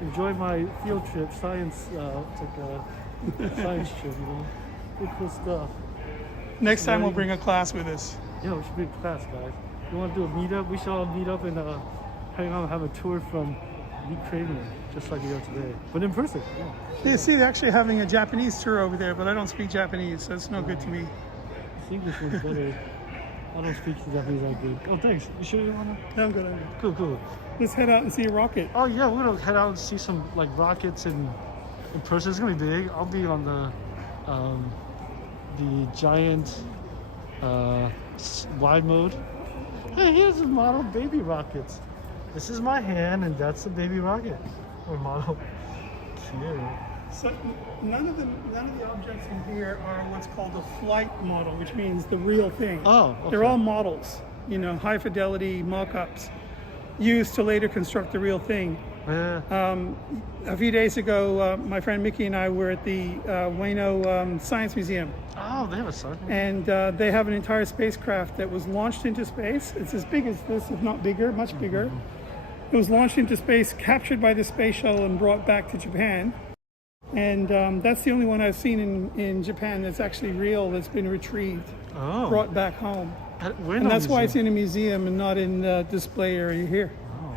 enjoy my field trip. Science, it's like a science trip, you know. Pretty cool stuff. Next time we'll bring a class with us. Yeah, we should bring a class, guys. You want to do a meetup? We should all meet up and hang out and have a tour from Ukraine, just like we are today, but in person. Yeah. You see, they're actually having a Japanese tour over there, but I don't speak Japanese, so it's no good to me. This English one's better. I don't speak Japanese that good. Oh, thanks. You sure you wanna? No, I'm good. Cool. Let's head out and see a rocket. Oh yeah, we're gonna head out and see some like rockets in person. It's gonna be big. I'll be on the giant wide mode. Hey, here's a model baby rockets. This is my hand, and that's the baby rocket or model. Cute. So none of the objects in here are what's called a flight model, which means the real thing. Oh, okay. They're all models, you know, high fidelity mock-ups used to later construct the real thing. Yeah. A few days ago, my friend Mickey and I were at the Ueno Science Museum. Oh, they have a science And museum. they have an entire spacecraft that was launched into space. It's as big as this, if not bigger, much bigger. It was launched into space, captured by the space shuttle, and brought back to Japan. And that's the only one I've seen in Japan that's actually real, that's been retrieved, brought back home. And that's why it's in a museum and not in the display area here. Oh.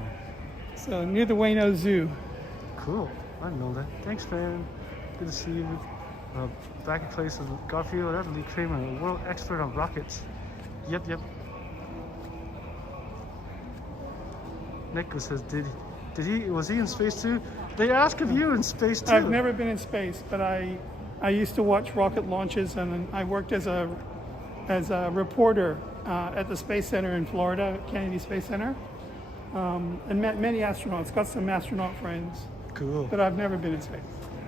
So near the Ueno Zoo. Cool. I didn't know that. Thanks, man. Good to see you. Back in place with Garfield. That's Lee Kramer, a world expert on rockets. Yep. Nicholas says, was he in space too? They ask if you were in space too. I've never been in space, but I used to watch rocket launches, and I worked as a reporter at the Space Center in Florida, Kennedy Space Center, and met many astronauts. Got some astronaut friends. Cool. But I've never been in space.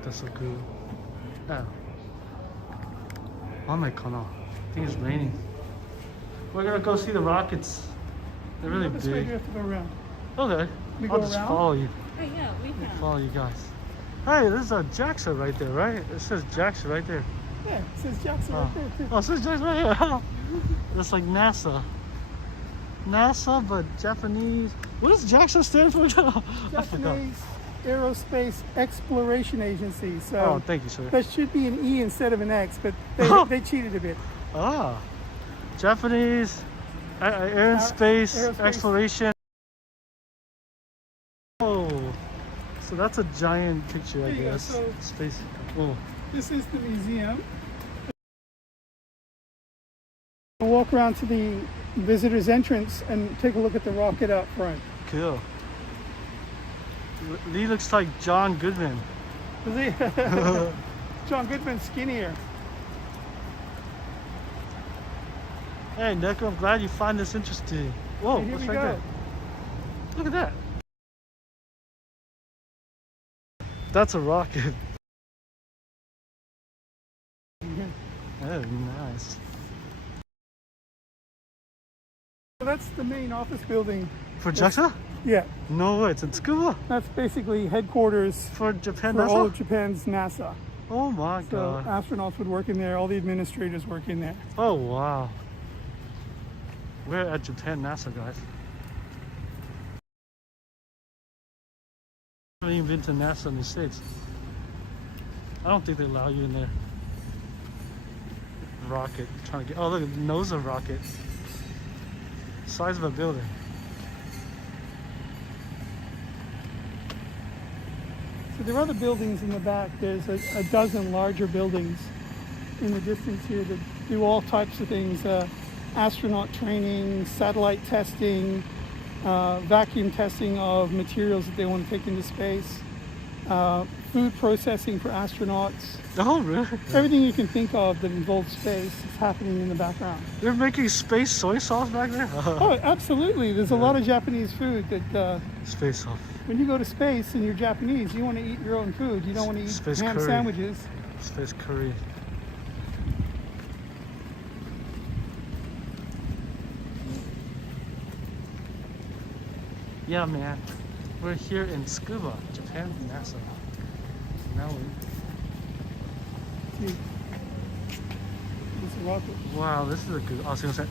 That's so cool. Yeah. I think it's raining. We're gonna go see the rockets. They're really This way big. we have to go around. Okay. We I'll go just around? follow you. Oh, yeah, we can. Follow you guys. Hey, there's a JAXA right there, right? It says JAXA right there. Yeah, it says JAXA right there too. Oh, it says JAXA right here. That's like NASA. NASA, but Japanese. What does JAXA stand for? I forgot. Japanese Aerospace Exploration Agency. So Oh, thank you, sir. that should be an E instead of an X, but they cheated a bit. Ah, Japanese aerospace aerospace. exploration. Oh, so that's a giant picture, I There you go, guess. so- Space. Oh, This is the museum. We'll walk around to the visitor's entrance and take a look at the rocket out front. cool. Lee looks like John Goodman. Is he? John Goodman's skinnier. Hey, Nick, I'm glad you find this interesting. Whoa, Here what's we right go. there? Look at that. That's a rocket. Oh, nice. So that's the main office building. For JAXA? Yeah, No way, it's in Tsukuba. that's basically headquarters For Japan for all NASA? of Japan's NASA. Oh my So god. astronauts would work in there, all the administrators work in there. Oh wow. We're at Japan NASA, guys. I haven't even been to NASA in the States. I don't think they allow you in there. Rocket, trying to get, oh look, the nose of rocket. Size of a building. So there are other buildings in the back. There's a dozen larger buildings in the distance here that do all types of things. Astronaut training, satellite testing, vacuum testing of materials that they want to take into space, food processing for astronauts. Oh really? Everything you can think of that involves space is happening in the background. They're making space soy sauce back there? Oh, absolutely. There's a lot of Japanese food that Space sauce. when you go to space and you're Japanese, you want to eat your own food. You don't want to eat Space ham curry. sandwiches. Space curry. Yeah, man. We're here in Tsukuba, Japan, NASA. Now See, it's a rocket. wow, this is a good. I was gonna say,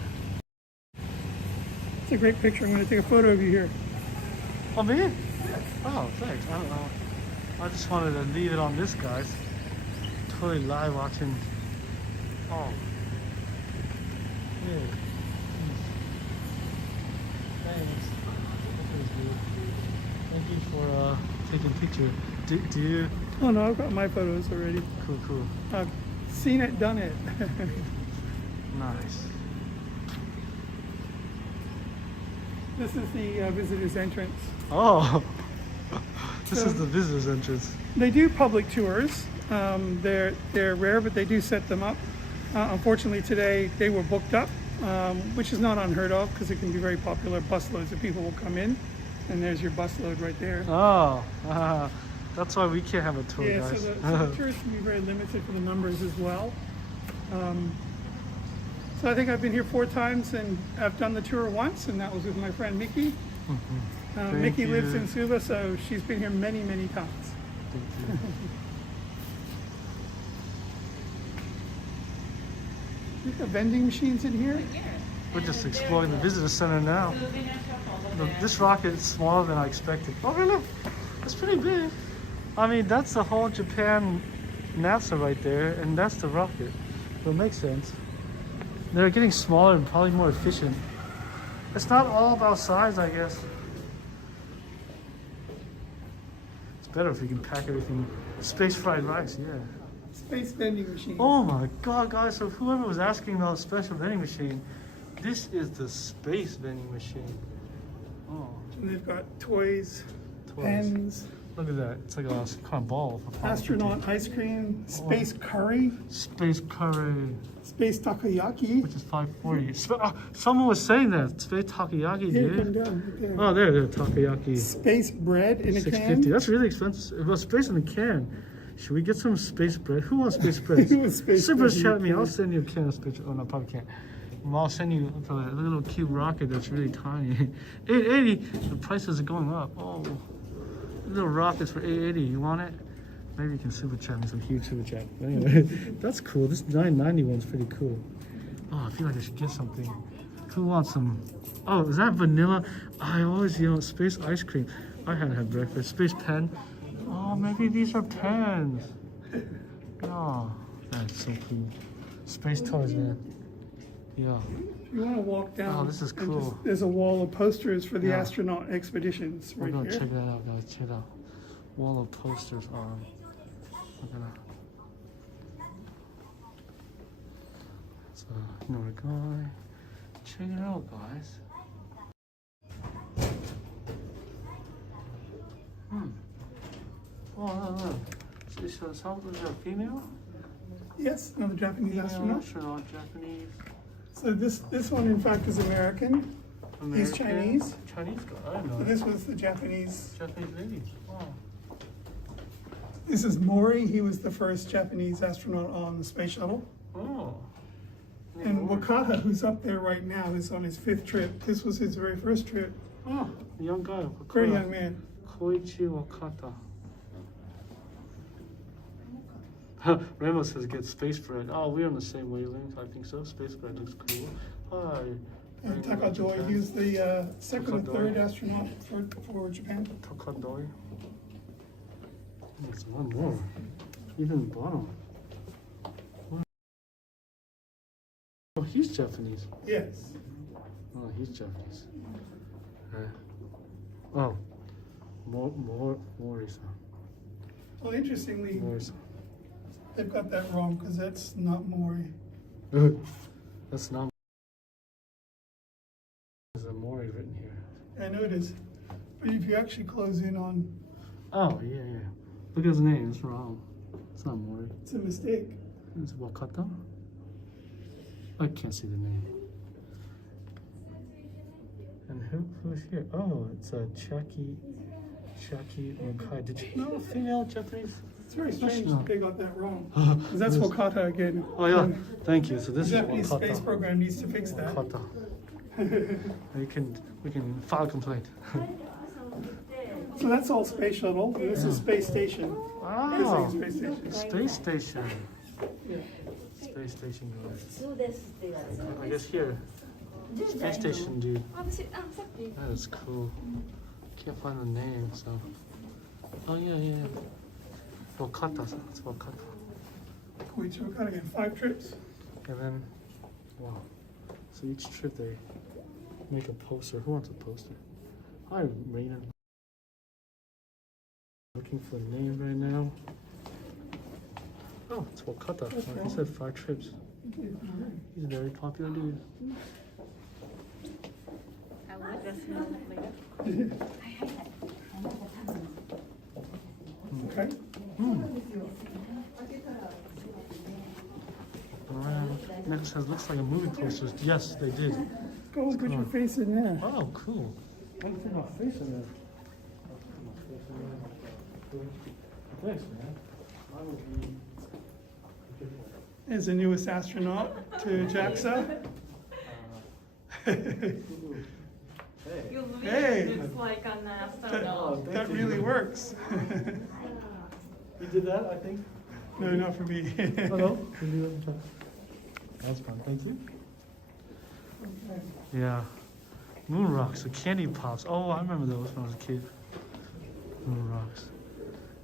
It's a great picture. I'm going to take a photo of you here. oh me? Oh, thanks. I don't know. I just wanted to leave it on this, guys. Totally live watching. Oh. Yeah. Thanks. That was good. Thank you for taking a picture. Do you? Oh no, I've got my photos already. Cool. I've seen it, done it. Nice. This is the visitor's entrance. Oh. This So- is the visitor's entrance. They do public tours. They're rare, but they do set them up. Unfortunately, today they were booked up, which is not unheard of because it can be very popular. Busloads of people will come in, and there's your busload right there. Oh. That's why we can't have a tour, Yeah, so guys. the tours can be very limited for the numbers as well. So I think I've been here 4 times, and I've done the tour once, and that was with my friend Mickey. Thank Mickey lives you. in Suva, so she's been here many, many times. Thank you. We've got vending machines in here. We're just exploring the visitor center now. This rocket is smaller than I expected. Oh really? It's pretty big. I mean, that's the whole Japan NASA right there, and that's the rocket. So it makes sense. They're getting smaller and probably more efficient. It's not all about size, I guess. It's better if you can pack everything. Space fried rice, yeah. Space vending machine. Oh my god, guys, so whoever was asking about a special vending machine, this is the space vending machine. Oh, And they've got toys, toys. pens, Look at that. It's like a kind of ball. For astronaut ice cream, space curry, Space curry, space takoyaki. which is $5.40. Someone was saying that. Space takoyaki, Here, come dude. down. Right there. Oh, there, takoyaki. Space bread in a $6.50. can. That's really expensive. Well, space in a can. Should we get some space bread? Who wants space bread? Who wants space Super bread? chat me. I'll send you a can of space. Oh no, probably can't. I'll send you a little cute rocket that's really tiny. $8.80. The prices are going up. Oh, little rockets for $8.80. You want it? Maybe you can super chat me some huge super chat. But anyway, that's cool. This $9.90 one's pretty cool. Oh, I feel like I should get something. Who wants some? Oh, is that vanilla? I always, space ice cream. I hadn't had breakfast. Space pen. Oh, maybe these are pens. Oh, that's so cool. Space toys, man. Yeah. If you want to walk down, Oh, this is and cool. there's a wall of posters for the Yeah. astronaut expeditions We're right gonna here. check that out, guys. Check it out. Wall of posters are. We're gonna. So, we're going. Check it out, guys. Oh, no. Is this a female? Yes, another Japanese Female astronaut. astronaut, Japanese. So this one, in fact, is American. He's American. Chinese. Chinese guy. I don't know. So this was the Japanese. Japanese lady. Wow. This is Mori. He was the first Japanese astronaut on the space shuttle. Oh. And Wakata, who's up there right now, is on his 5th trip. This was his very first trip. Oh, a young guy. Very young man. Koichi Wakata. Rainbow says get space bread. Oh, we're on the same wavelength. I think so. Space bread looks cool. Hi. And Takadoi, he was the second or Takadoi. third astronaut for Japan. Takadoi. There's one more. Even bottom. Oh, he's Japanese. Yes. Oh, he's Japanese. Oh, Mori-san. Well, interestingly, Mori-san. they've got that wrong because that's not Mori. That's not. There's a Mori written here. I know it is. But if you actually close in on, Oh, yeah. Look at his name. It's wrong. It's not Mori. it's a mistake. It's Wakata. I can't see the name. And who's here? Oh, it's a Chaki Okai. Did you know female Japanese? It's very strange astronaut? that they got that wrong. 'Cause that's Wakata again. Oh yeah, And thank you. So the this Japanese is space Wakata. program needs to fix that. Wakata. we can file a complaint. So that's all space shuttle. And this is space station. Wow. This is space station. Space station. Yeah. Space station guys. I guess here. Space station dude. That is cool. Can't find the name, so. Oh yeah. Wakata. It's Wakata. Koichi Wakata again. 5 trips. And then, wow. So each trip they make a poster. Who wants a poster? Hi, Raina. Looking for a name right now. Oh, it's Wakata. Oh, he said 5 trips. He's a very popular dude. I will let us know later. Okay. Next says looks like a movie poster. Yes, they did. Go put your face in there. Oh, cool. I can put my face in there. Thanks, man. I would be. As the newest astronaut to JAXA. You believe Hey. it's like an astronaut. That really works. You did that, I think. No, not for me. Hello. That's fun. Thank you. Yeah. Moon rocks, the candy pops. Oh, I remember those when I was a kid. Moon rocks.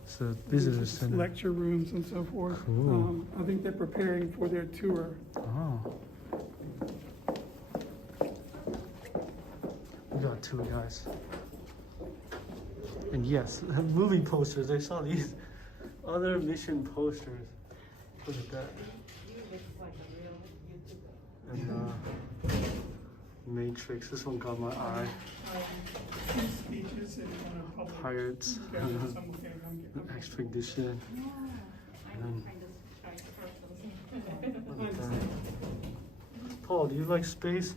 So visitor center. Lecture rooms and so forth. Cool. I think they're preparing for their tour. Oh. We got 2 guys. And yes, movie posters. I saw these other mission posters. Look at that. And Matrix. This one got my eye. Speeches and public. Pirates. Expedition. And look at that. Paul, do you like space?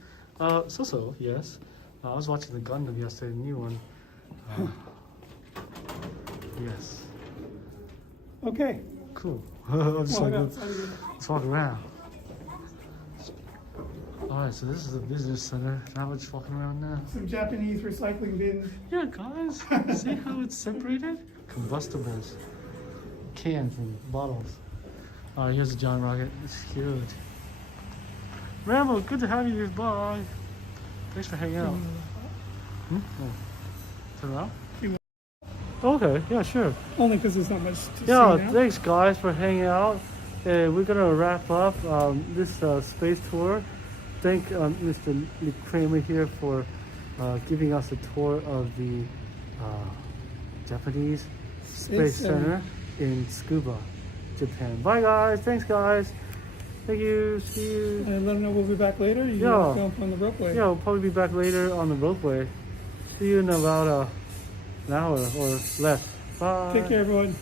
So, yes. I was watching the Gundam yesterday, the new one. Yes. Okay. Cool. I'm just Well, like, outside of it. let's walk around. Alright, so this is the visitor center. Now we're just walking around now. Some Japanese recycling bins. Yeah, guys. See how it's separated? Combustibles. Cans and bottles. Alright, here's a giant rocket. It's huge. Rambo, good to have you here. Bye. Thanks for hanging out. Hmm? Oh. Turn around? You Okay, yeah, sure. Only because there's not much to Yeah, see now. thanks guys for hanging out. And we're gonna wrap up this space tour. Thank Mr. Kramer here for giving us a tour of the Japanese Space Center in Tsukuba, Japan. Bye guys, thanks guys. Thank you, see you. And let them know we'll be back later. You Yeah. film on the ropeway. Yeah, we'll probably be back later on the roadway. See you in about an hour or less. Bye. Take care, everyone.